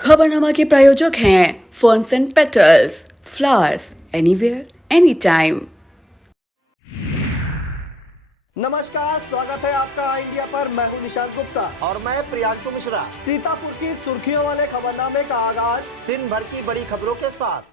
खबरनामा के प्रायोजक हैं ferns and petals, flowers anywhere anytime. नमस्कार, स्वागत है आपका इंडिया पर। मैं हूं निशांत गुप्ता और मैं प्रियांशु मिश्रा। सीतापुर की सुर्खियों वाले खबरनामे का आगाज दिन भर की बड़ी खबरों के साथ।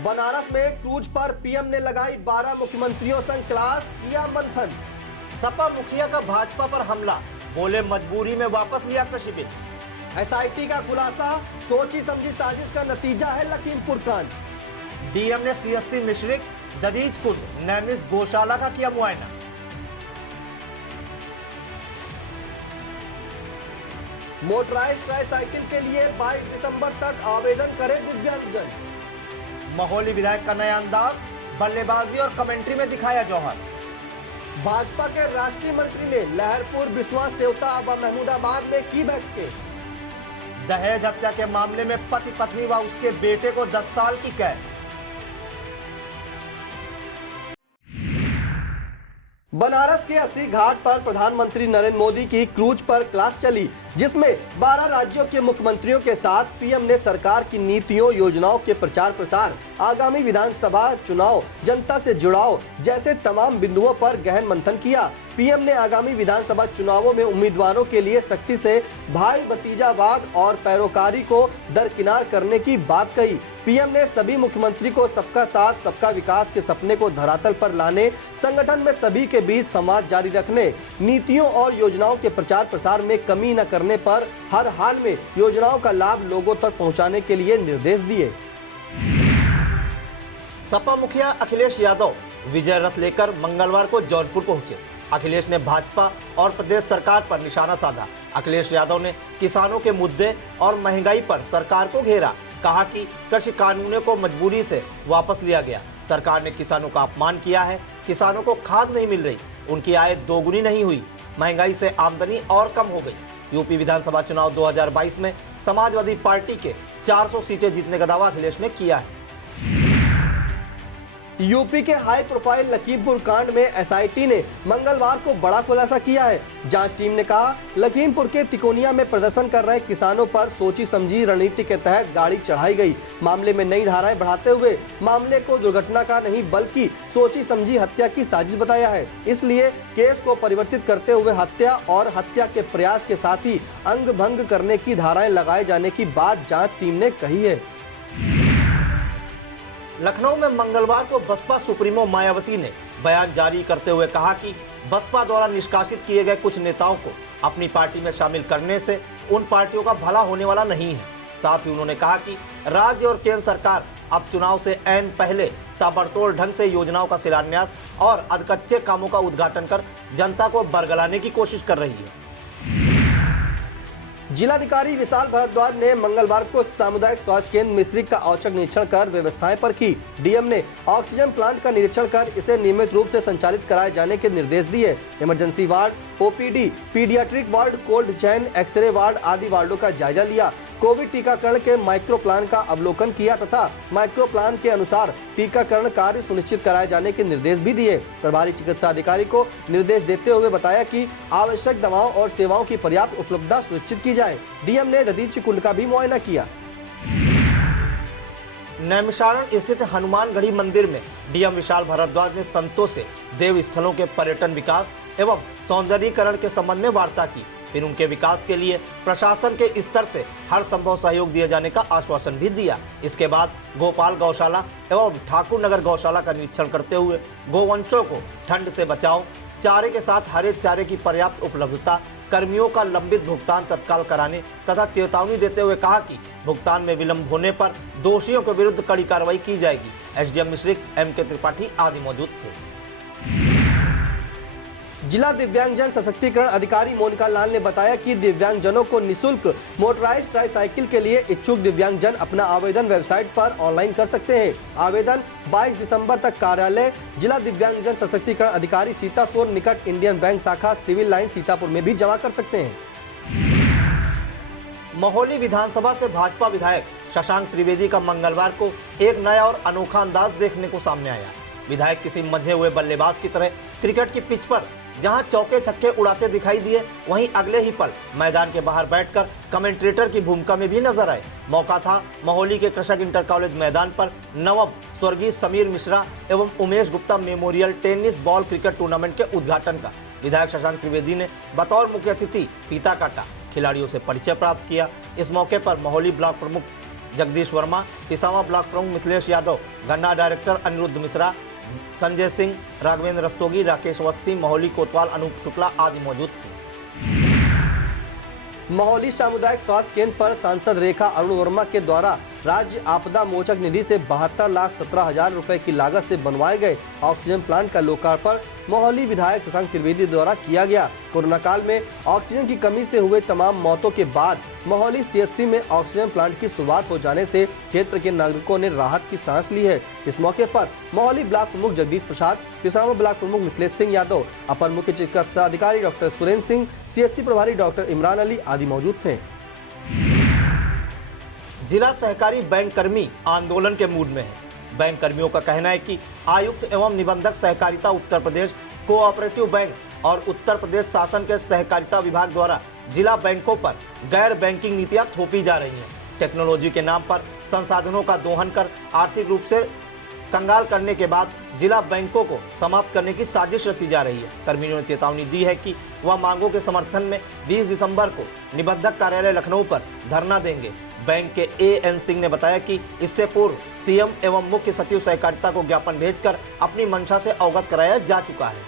बनारस में क्रूज पर पीएम ने लगाई 12 मुख्यमंत्रियों संग क्लास, किया मंथन। सपा मुखिया का भाजपा पर हमला, बोले मजबूरी में वापस लिया कृषि बिल। एसआईटी का खुलासा, सोची समझी साजिश का नतीजा है लखीमपुर कांड। डीएम ने सीएससी मिश्रिक ददीज कुंड नैमिष गौशाला का किया मुआयना। मोटराइज्ड ट्राईसाइकिल के लिए 22 दिसंबर तक आवेदन करें दिव्यांगजन। महोली विधायक का नया अंदाज, बल्लेबाजी और कमेंट्री में दिखाया जौहर। भाजपा के राष्ट्रीय मंत्री ने लहरपुर, बिस्वा, सेवता व महमूदाबाद में की बैठकें। दहेज हत्या के मामले में पति पत्नी व उसके बेटे को 10 साल की कैद। बनारस के अस्सी घाट पर प्रधानमंत्री नरेंद्र मोदी की क्रूज पर क्लास चली, जिसमें 12 राज्यों के मुख्यमंत्रियों के साथ पीएम ने सरकार की नीतियों, योजनाओं के प्रचार प्रसार, आगामी विधानसभा चुनाव, जनता से जुड़ाव जैसे तमाम बिंदुओं पर गहन मंथन किया। पीएम ने आगामी विधानसभा चुनावों में उम्मीदवारों के लिए सख्ती से भाई भतीजावाद और पैरोकारी को दरकिनार करने की बात कही। पीएम ने सभी मुख्यमंत्री को सबका साथ सबका विकास के सपने को धरातल पर लाने, संगठन में सभी के बीच संवाद जारी रखने, नीतियों और योजनाओं के प्रचार प्रसार में कमी न करने पर हर हाल में योजनाओं का लाभ लोगों तक पहुंचाने के लिए निर्देश दिए। सपा मुखिया अखिलेश यादव विजय रथ लेकर मंगलवार को जौनपुर पहुंचे। अखिलेश ने भाजपा और प्रदेश सरकार पर निशाना साधा। अखिलेश यादव ने किसानों के मुद्दे और महंगाई पर सरकार को घेरा। कहा कि कृषि कानूनों को मजबूरी से वापस लिया गया। सरकार ने किसानों का अपमान किया है। किसानों को खाद नहीं मिल रही, उनकी आय दोगुनी नहीं हुई, महंगाई से आमदनी और कम हो गई। यूपी विधानसभा चुनाव 2022 में समाजवादी पार्टी के 400 सीटें जीतने का दावा अखिलेश ने किया है। यूपी के हाई प्रोफाइल लखीमपुर कांड में एसआईटी ने मंगलवार को बड़ा खुलासा किया है। जांच टीम ने कहा, लखीमपुर के तिकोनिया में प्रदर्शन कर रहे किसानों पर सोची समझी रणनीति के तहत गाड़ी चढ़ाई गई। मामले में नई धाराएं बढ़ाते हुए मामले को दुर्घटना का नहीं बल्कि सोची समझी हत्या की साजिश बताया है। इसलिए केस को परिवर्तित करते हुए हत्या और हत्या के प्रयास के साथ ही अंग भंग करने की धाराएं लगाए जाने की बात जांच टीम ने कही है। लखनऊ में मंगलवार को बसपा सुप्रीमो मायावती ने बयान जारी करते हुए कहा कि बसपा द्वारा निष्कासित किए गए कुछ नेताओं को अपनी पार्टी में शामिल करने से उन पार्टियों का भला होने वाला नहीं है। साथ ही उन्होंने कहा कि राज्य और केंद्र सरकार अब चुनाव से ऐन पहले ताबड़तोड़ ढंग से योजनाओं का शिलान्यास और अधकच्चे कामों का उद्घाटन कर जनता को बरगलाने की कोशिश कर रही है। जिलाधिकारी विशाल भारद्वाज ने मंगलवार को सामुदायिक स्वास्थ्य केंद्र मिश्रिक का औचक निरीक्षण कर व्यवस्थाएं पर की। डीएम ने ऑक्सीजन प्लांट का निरीक्षण कर इसे नियमित रूप से संचालित कराए जाने के निर्देश दिए। Emergency ward, OPD, pediatric ward, cold chain, x-ray ward आदि वार्डों का जायजा लिया। कोविड टीकाकरण के माइक्रो प्लान का अवलोकन किया तथा माइक्रो प्लान के अनुसार टीकाकरण कार्य सुनिश्चित कराए जाने के निर्देश भी दिए। प्रभारी चिकित्सा अधिकारी को निर्देश देते हुए बताया कि आवश्यक दवाओं और सेवाओं की पर्याप्त उपलब्धता सुनिश्चित की जाए। डीएम ने ददीची कुंड का भी मुआयना किया। नैमिषारण स्थित हनुमानगढ़ी मंदिर में डीएम विशाल भारद्वाज ने संतों से देव स्थलों के पर्यटन विकास एवं सौंदर्यीकरण के संबंध में वार्ता की। फिर उनके विकास के लिए प्रशासन के स्तर से हर संभव सहयोग दिए जाने का आश्वासन भी दिया। इसके बाद गोपाल गौशाला एवं ठाकुर नगर गौशाला का निरीक्षण करते हुए गोवंशों को ठंड से बचाव, चारे के साथ हरे चारे की पर्याप्त उपलब्धता, कर्मियों का लंबित भुगतान तत्काल कराने तथा चेतावनी देते हुए कहा कि भुगतान में विलंब होने पर दोषियों के विरुद्ध कड़ी कार्रवाई की जाएगी। SDM Misrikh, MK. त्रिपाठी आदि मौजूद थे। जिला दिव्यांगजन सशक्तिकरण अधिकारी मोनिका लाल ने बताया कि दिव्यांगजनों को निशुल्क मोटराइज्ड ट्राईसाइकिल के लिए इच्छुक दिव्यांगजन अपना आवेदन वेबसाइट पर ऑनलाइन कर सकते हैं। आवेदन 22 दिसंबर तक कार्यालय जिला दिव्यांगजन सशक्तिकरण अधिकारी सीतापुर निकट इंडियन बैंक शाखा सिविल लाइन सीतापुर में भी जमा कर सकते हैं। महोली विधानसभा से भाजपा विधायक शशांक त्रिवेदी का मंगलवार को एक नया और अनोखा अंदाज देखने को सामने आया। विधायक किसी मंझे हुए बल्लेबाज की तरह क्रिकेट की पिच पर जहां चौके छक्के उड़ाते दिखाई दिए, वहीं अगले ही पल मैदान के बाहर बैठकर कमेंटेटर की भूमिका में भी नजर आए। मौका था महोली के कृषक इंटर कॉलेज मैदान पर नवम स्वर्गीय समीर मिश्रा एवं Umesh Gupta memorial tennis ball cricket tournament के उद्घाटन का। विधायक शशांक त्रिवेदी ने बतौर मुख्य अतिथि फीता काटा, खिलाड़ियों से परिचय प्राप्त किया। इस मौके पर महोली ब्लॉक प्रमुख जगदीश वर्मा, पिसावा ब्लॉक प्रमुख मिथिलेश यादव, गन्ना डायरेक्टर अनिरुद्ध मिश्रा, संजय सिंह, राघवेंद्र रस्तोगी, राकेश अवस्थी, महोली कोतवाल, अनूप शुक्ला आदि मौजूद थे। महोली सामुदायिक स्वास्थ्य केंद्र पर सांसद रेखा अरुण वर्मा के द्वारा राज्य आपदा मोचक निधि से 72,17,000 रुपए की लागत से बनवाए गए ऑक्सीजन प्लांट का लोकार्पण महोली विधायक शशांक त्रिवेदी द्वारा किया गया। कोरोना काल में ऑक्सीजन की कमी से हुए तमाम मौतों के बाद महोली सीएचसी में ऑक्सीजन प्लांट की शुरुआत हो जाने से क्षेत्र के नागरिकों ने राहत की सांस ली है। इस मौके पर महोली ब्लॉक प्रमुख जगदीश प्रसाद, पिसावा ब्लॉक प्रमुख मिथिलेश सिंह यादव, अपर मुख्य चिकित्सा अधिकारी डॉक्टर सुरेंद्र सिंह, सीएचसी प्रभारी डॉक्टर इमरान अली आदि मौजूद थे। जिला सहकारी बैंक कर्मी आंदोलन के मूड में है। बैंक कर्मियों का कहना है कि आयुक्त एवं निबंधक सहकारिता उत्तर प्रदेश, कोऑपरेटिव बैंक और उत्तर प्रदेश शासन के सहकारिता विभाग द्वारा जिला बैंकों पर गैर बैंकिंग नीतियां थोपी जा रही हैं। टेक्नोलॉजी के नाम पर संसाधनों का दोहन कर आर्थिक रूप से कंगाल करने के बाद जिला बैंकों को समाप्त करने की साजिश रची जा रही है। कर्मियों ने चेतावनी दी है कि वह मांगों के समर्थन में 20 दिसंबर को निबंधक कार्यालय लखनऊ पर धरना देंगे। बैंक के एएन सिंह ने बताया कि इससे पूर्व सीएम एवं मुख्य सचिव सहकारिता को ज्ञापन भेजकर अपनी मंशा से अवगत कराया जा चुका है।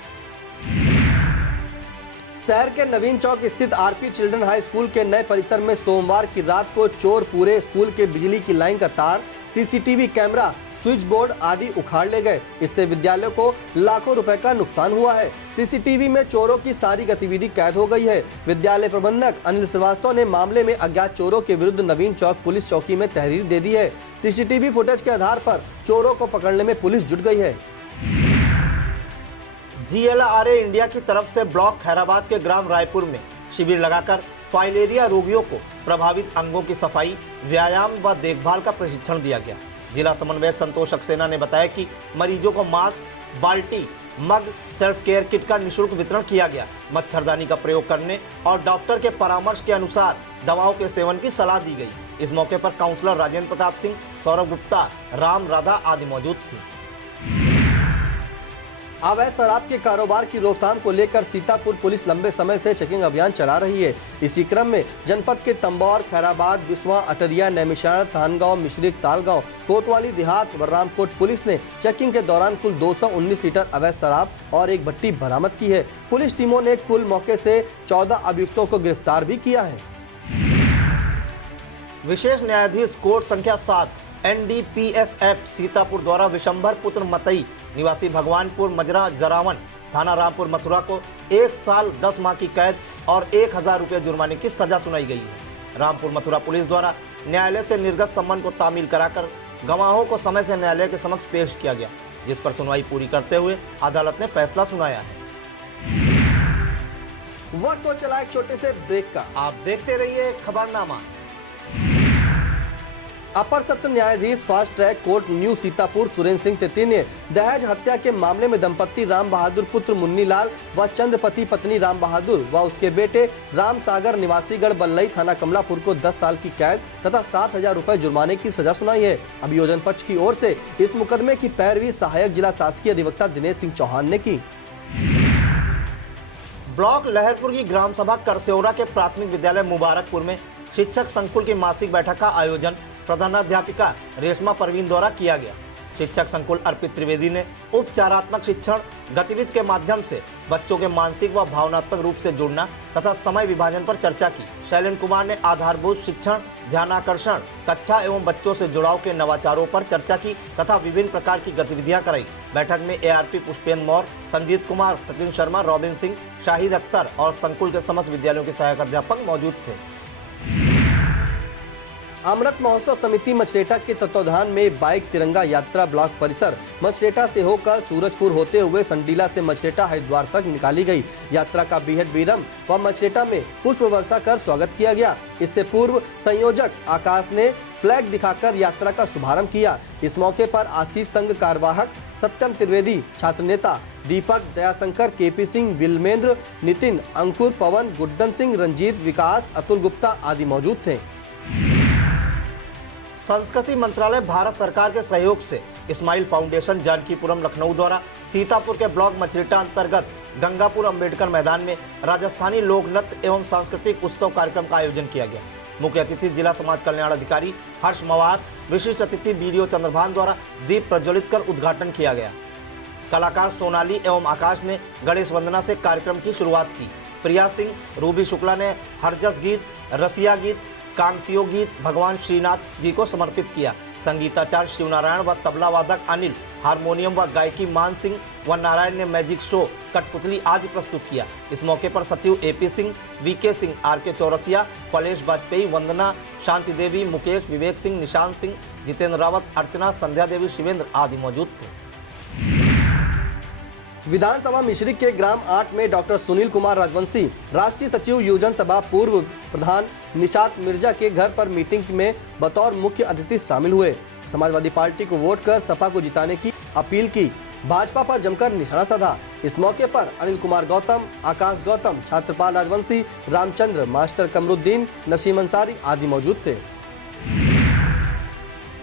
शहर के नवीन चौक स्थित आरपी चिल्ड्रन हाई स्कूल के नए परिसर में सोमवार की रात को चोर पूरे स्कूल के बिजली की लाइन का तार, सीसीटीवी कैमरा, स्विच बोर्ड आदि उखाड़ ले गए। इससे विद्यालय को लाखों रुपए का नुकसान हुआ है। सीसीटीवी में चोरों की सारी गतिविधि कैद हो गई है। विद्यालय प्रबंधक अनिल श्रीवास्तव ने मामले में अज्ञात चोरों के विरुद्ध नवीन चौक पुलिस चौकी में तहरीर दे दी है। सीसीटीवी फुटेज के आधार पर चोरों को पकड़ने में पुलिस जुट गई है। GLRA इंडिया की तरफ से ब्लॉक खैराबाद के ग्राम रायपुर में शिविर लगाकर फाइलेरिया रोगियों को प्रभावित अंगों की सफाई, व्यायाम व देखभाल का प्रशिक्षण दिया गया। जिला समन्वयक संतोष सक्सेना ने बताया कि मरीजों को मास्क, बाल्टी, मग, सेल्फ केयर किट का निःशुल्क वितरण किया गया। मच्छरदानी का प्रयोग करने और डॉक्टर के परामर्श के अनुसार दवाओं के सेवन की सलाह दी गई। इस मौके पर काउंसलर राजेंद्र प्रताप सिंह, सौरभ गुप्ता, राम राधा आदि मौजूद थे। अवैध शराब के कारोबार की रोकथाम को लेकर सीतापुर पुलिस लंबे समय से चेकिंग अभियान चला रही है। इसी क्रम में जनपद के तंबौर, खैराबाद, बिस्वा, अटरिया, नैमिषारण, थानगांव, मिश्रिक, तालगांव, कोतवाली देहात, बलरामकोट पुलिस ने चेकिंग के दौरान कुल 219 लीटर अवैध शराब और एक भट्टी बरामद की है। पुलिस टीमों ने कुल मौके से 14 अभियुक्तों को गिरफ्तार भी किया है। विशेष न्यायाधीश कोर्ट संख्या 7 NDPS एक्ट सीतापुर द्वारा विशंभर पुत्र मतई निवासी भगवानपुर मजरा जरावन थाना रामपुर मथुरा को 1 साल 10 माह की कैद और 1,000 रुपये जुर्माने की सजा सुनाई गई है। रामपुर मथुरा पुलिस द्वारा न्यायालय से निर्गत सम्मन को तामील कराकर गवाहों को समय से न्यायालय के समक्ष पेश किया गया, जिस पर सुनवाई पूरी करते हुए अदालत ने फैसला सुनाया है। वक्त तो चला एक छोटे से ब्रेक का। आप देखते रहिए खबरनामा। अपर सत्र न्यायाधीश fast track court new Sitapur Surendra Singh तृतीय ने दहेज हत्या के मामले में दंपत्ति राम बहादुर पुत्र मुन्नी लाल व चंद्रपति पत्नी राम बहादुर व उसके बेटे राम सागर निवासीगढ़ बल्लई थाना कमलापुर को 10 साल की कैद तथा 7,000 रुपए जुर्माने की सजा सुनाई है। अभियोजन पक्ष की ओर से इस मुकदमे की पैरवी सहायक जिला शासकीय अधिवक्ता दिनेश सिंह चौहान ने की। ब्लॉक लहरपुर की ग्राम सभा करसेौरा के प्राथमिक विद्यालय मुबारकपुर में शिक्षक संकुल की मासिक बैठक का आयोजन प्रधानाध्यापिका रेशमा परवीन द्वारा किया गया। शिक्षक संकुल अर्पित त्रिवेदी ने उपचारात्मक शिक्षण गतिविधि के माध्यम से बच्चों के मानसिक व भावनात्मक रूप से जुड़ना तथा समय विभाजन पर चर्चा की। शैलेंद्र कुमार ने आधारभूत शिक्षण, ध्यानाकर्षण कक्षा एवं बच्चों से जुड़ाव के नवाचारों पर चर्चा की तथा विभिन्न प्रकार की गतिविधियां कराई। बैठक में ARP पुष्पेंद्र मौर्य, संजीत कुमार, सचिन शर्मा, रॉबिन सिंह, शाहिद अख्तर और संकुल के समस्त विद्यालयों के सहायक अध्यापक मौजूद थे। अमृत महोत्सव समिति मछरेटा के तत्वाधान में बाइक तिरंगा यात्रा ब्लॉक परिसर मछरेटा से होकर सूरजपुर होते हुए संडीला से मछरेटा हरिद्वार तक निकाली गई। यात्रा का बीहट बीरम व मछरेटा में पुष्प वर्षा कर स्वागत किया गया। इससे पूर्व संयोजक आकाश ने फ्लैग दिखाकर यात्रा का शुभारंभ किया। इस मौके पर आशीष संघ कार्यवाहक सत्यम त्रिवेदी, छात्र नेता दीपक, दयाशंकर, KP सिंह, विलमेंद्र, नितिन, अंकुर, पवन, गुड्डन सिंह, रंजीत, विकास, अतुल गुप्ता आदि मौजूद थे। संस्कृति मंत्रालय भारत सरकार के सहयोग से इस्माइल फाउंडेशन जानकीपुरम लखनऊ द्वारा सीतापुर के ब्लॉक मछरेटा अंतर्गत गंगापुर अंबेडकर मैदान में राजस्थानी लोक नृत्य एवं सांस्कृतिक उत्सव कार्यक्रम का आयोजन किया गया। मुख्य अतिथि जिला समाज कल्याण अधिकारी हर्ष मवार, विशिष्ट अतिथि BDO चंद्रभान द्वारा दीप प्रज्वलित कर उद्घाटन किया गया। कलाकार सोनाली एवं आकाश ने गणेश वंदना से कार्यक्रम की शुरुआत की। प्रिया सिंह, रूबी शुक्ला ने हरजस गीत, रसिया गीत, कांसियो गीत भगवान श्रीनाथ जी को समर्पित किया। संगीताचार्य शिवनारायण व तबला वादक अनिल, हारमोनियम व गायकी मान सिंह व नारायण ने मैजिक शो, कठपुतली आदि प्रस्तुत किया। इस मौके पर सचिव AP Singh, VK Singh, RK Chaurasia, फलेश Vajpayee, वंदना, शांति देवी, मुकेश, विवेक सिंह, निशांत सिंह, जितेंद्र रावत, अर्चना, संध्या देवी, शिवेंद्र आदि मौजूद थे। विधानसभा मिश्रिक के ग्राम 8 में डॉक्टर सुनील कुमार राजवंशी, राष्ट्रीय सचिव योजन सभा पूर्व प्रधान निशात मिर्जा के घर पर मीटिंग में बतौर मुख्य अतिथि शामिल हुए। समाजवादी पार्टी को वोट कर सपा को जिताने की अपील की। भाजपा पर जमकर निशाना साधा। इस मौके पर अनिल कुमार गौतम, आकाश गौतम, छात्रपाल राजवंशी, रामचंद्र, मास्टर कमरुद्दीन, नसीम अंसारी आदि मौजूद थे।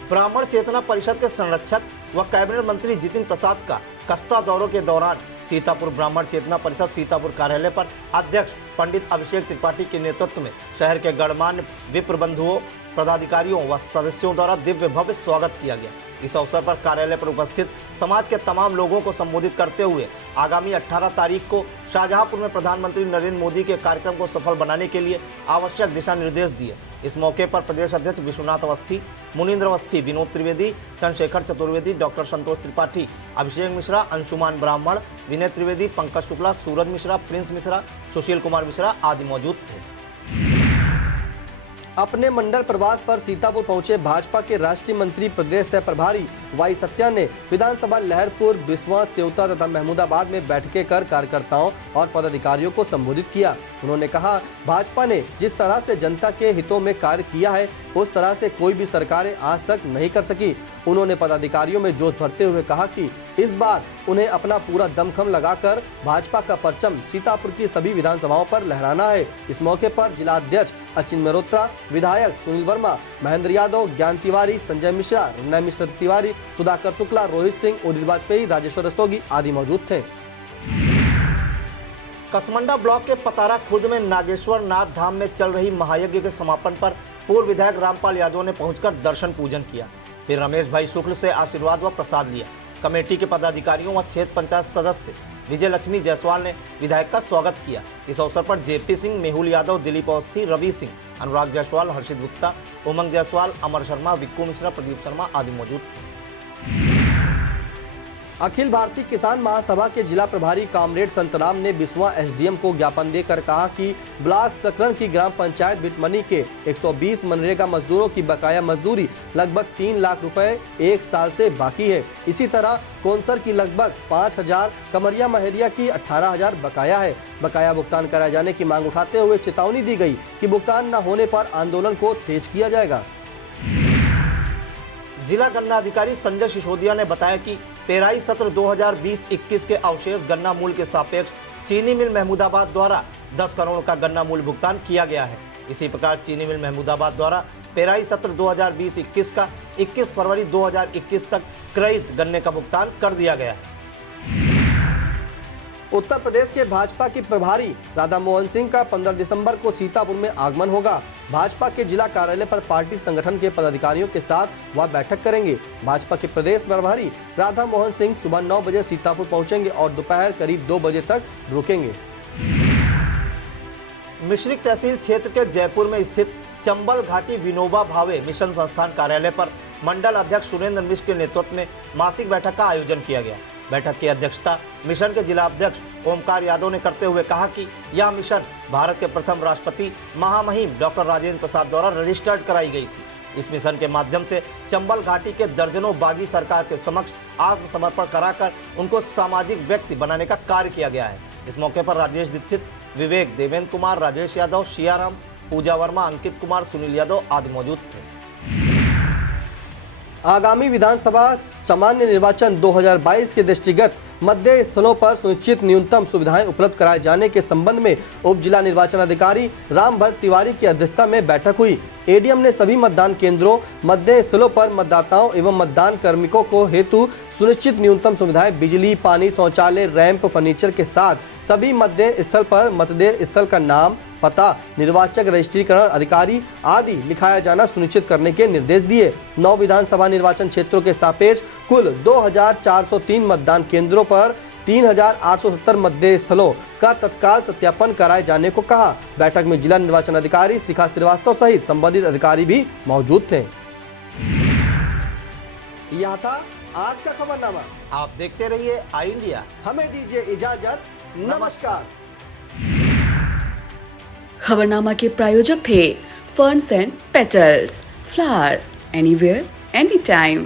ब्राह्मण चेतना परिषद के संरक्षक व कैबिनेट मंत्री जितिन प्रसाद का कस्ता दौरों के दौरान सीतापुर ब्राह्मण चेतना परिषद सीतापुर कार्यालय पर अध्यक्ष पंडित अभिषेक त्रिपाठी के नेतृत्व में शहर के गणमान्य विप्र बंधुओं, पदाधिकारियों व सदस्यों द्वारा दिव्य भव्य स्वागत किया गया। इस अवसर पर कार्यालय पर उपस्थित समाज के तमाम लोगों को संबोधित करते हुए आगामी 18 तारीख को शाहजहांपुर में प्रधानमंत्री नरेंद्र मोदी के कार्यक्रम को सफल बनाने के लिए आवश्यक दिशा निर्देश दिए। इस मौके पर प्रदेश अध्यक्ष विश्वनाथ अवस्थी, मुनीन्द्र अवस्थी, विनोद त्रिवेदी, चंद्रशेखर चतुर्वेदी, डॉक्टर संतोष त्रिपाठी, अभिषेक मिश्रा, अंशुमान ब्राह्मण, विनय त्रिवेदी, पंकज शुक्ला, सूरज मिश्रा, प्रिंस मिश्रा, सुशील कुमार मिश्रा आदि मौजूद थे। अपने मंडल प्रवास पर सीतापुर पहुंचे भाजपा के राष्ट्रीय मंत्री प्रदेश सह प्रभारी वाई सत्या ने विधानसभा लहरपुर, बिस्वा, सेवता तथा महमूदाबाद में बैठकें कर कार्यकर्ताओं और पदाधिकारियों को संबोधित किया। उन्होंने कहा, भाजपा ने जिस तरह से जनता के हितों में कार्य किया है उस तरह से कोई भी सरकारें आज तक नहीं कर सकी। उन्होंने पदाधिकारियों में जोश भरते हुए कहा कि इस बार उन्हें अपना पूरा दमखम लगाकर भाजपा का परचम सीतापुर की सभी विधानसभाओं पर लहराना है। इस मौके पर जिला अध्यक्ष अचिन मेहरोत्रा, विधायक सुनील वर्मा, महेंद्र यादव, ज्ञान तिवारी, संजय मिश्रा, रन्ना मिश्र तिवारी, सुधाकर शुक्ला, रोहित सिंह, उदित वाजपेयी, राजेश्वर रस्तोगी आदि मौजूद थे। कसमंडा ब्लॉक के पतारा खुर्द में नागेश्वर नाथ धाम में चल रही महायज्ञ के समापन पर पूर्व विधायक रामपाल यादव ने पहुंचकर दर्शन पूजन किया। फिर रमेश भाई शुक्ल से आशीर्वाद व प्रसाद लिया। कमेटी के पदाधिकारियों व क्षेत्र पंचायत सदस्य विजय लक्ष्मी जायसवाल ने विधायक का स्वागत किया। इस अवसर पर JP सिंह, मेहुल यादव, दिलीप अवस्थी, रवि सिंह, अनुराग जायसवाल, हर्षित गुप्ता, उमंग जायसवाल, अमर शर्मा, विक्कू मिश्रा, प्रदीप शर्मा आदि मौजूद थे। अखिल भारतीय किसान महासभा के जिला प्रभारी कामरेड संतराम ने बिस्वा SDM को ज्ञापन देकर कहा कि ब्लॉक सकरन की ग्राम पंचायत बिटमनी के 120 मनरेगा मजदूरों की बकाया मजदूरी लगभग 3 लाख रुपए एक साल से बाकी है। इसी तरह कौंसर की लगभग 5,000, कमरिया महरिया की 18,000 बकाया है। बकाया भुगतान कराए जाने की मांग उठाते हुए चेतावनी दी गई कि भुगतान न होने पर आंदोलन को तेज किया जाएगा। जिला गन्ना अधिकारी संजय सिसोदिया ने बताया कि पेराई सत्र 2020-21 के अवशेष गन्ना मूल्य के सापेक्ष चीनी मिल महमूदाबाद द्वारा 10 करोड़ का गन्ना मूल्य भुगतान किया गया है। इसी प्रकार चीनी मिल महमूदाबाद द्वारा पेराई सत्र 2020-21 का 21 फरवरी 2021 तक क्रयित गन्ने का भुगतान कर दिया गया है। उत्तर प्रदेश के भाजपा की प्रभारी राधा मोहन सिंह का 15 दिसंबर को सीतापुर में आगमन होगा। भाजपा के जिला कार्यालय पर पार्टी संगठन के पदाधिकारियों के साथ वह बैठक करेंगे। भाजपा के प्रदेश प्रभारी राधा मोहन सिंह सुबह 9 बजे सीतापुर पहुंचेंगे और दोपहर करीब 2 बजे तक रुकेंगे। मिश्रिक तहसील क्षेत्र के जयपुर में स्थित चंबल घाटी विनोबा भावे मिशन संस्थान कार्यालय पर मंडल अध्यक्ष सुरेंद्र मिश्र के नेतृत्व में मासिक बैठक का आयोजन किया गया। बैठक की अध्यक्षता मिशन के जिला अध्यक्ष ओमकार यादव ने करते हुए कहा कि यह मिशन भारत के प्रथम राष्ट्रपति महामहिम डॉक्टर राजेंद्र प्रसाद द्वारा रजिस्टर्ड कराई गई थी। इस मिशन के माध्यम से चंबल घाटी के दर्जनों बागी सरकार के समक्ष आत्मसमर्पण कराकर उनको सामाजिक व्यक्ति बनाने का कार्य किया गया है। इस मौके पर राजेश दीक्षित, विवेक, देवेंद्र कुमार, राजेश यादव, शियाराम, पूजा वर्मा, अंकित कुमार, सुनील यादव आदि मौजूद थे। आगामी विधानसभा सामान्य निर्वाचन 2022 के दृष्टिगत मतदेय स्थलों पर सुनिश्चित न्यूनतम सुविधाएं उपलब्ध कराए जाने के संबंध में उप जिला निर्वाचन अधिकारी रामभरत तिवारी की अध्यक्षता में बैठक हुई। एडीएम ने सभी मतदान केंद्रों, मतदेय स्थलों पर मतदाताओं एवं मतदान कार्मिकों को हेतु सुनिश्चित न्यूनतम सुविधाएं बिजली, पानी, शौचालय, रैंप, फर्नीचर के साथ सभी मतदेय स्थल पर मतदेय स्थल का नाम, पता, निर्वाचक रजिस्ट्रीकरण अधिकारी आदि लिखाया जाना सुनिश्चित करने के निर्देश दिए। 9 विधानसभा निर्वाचन क्षेत्रों के सापेक्ष कुल 2403 मतदान केंद्रों पर 3870 मतदेय स्थलों का तत्काल सत्यापन कराए जाने को कहा। बैठक में जिला निर्वाचन अधिकारी शिखा श्रीवास्तव सहित संबंधित अधिकारी भी मौजूद थे। यह था आज का खबरनामा। आप देखते रहिए आई इंडिया। हमें दीजिए इजाजत। नमस्कार। खबरनामा के प्रायोजक थे ferns and petals, flowers anywhere any time.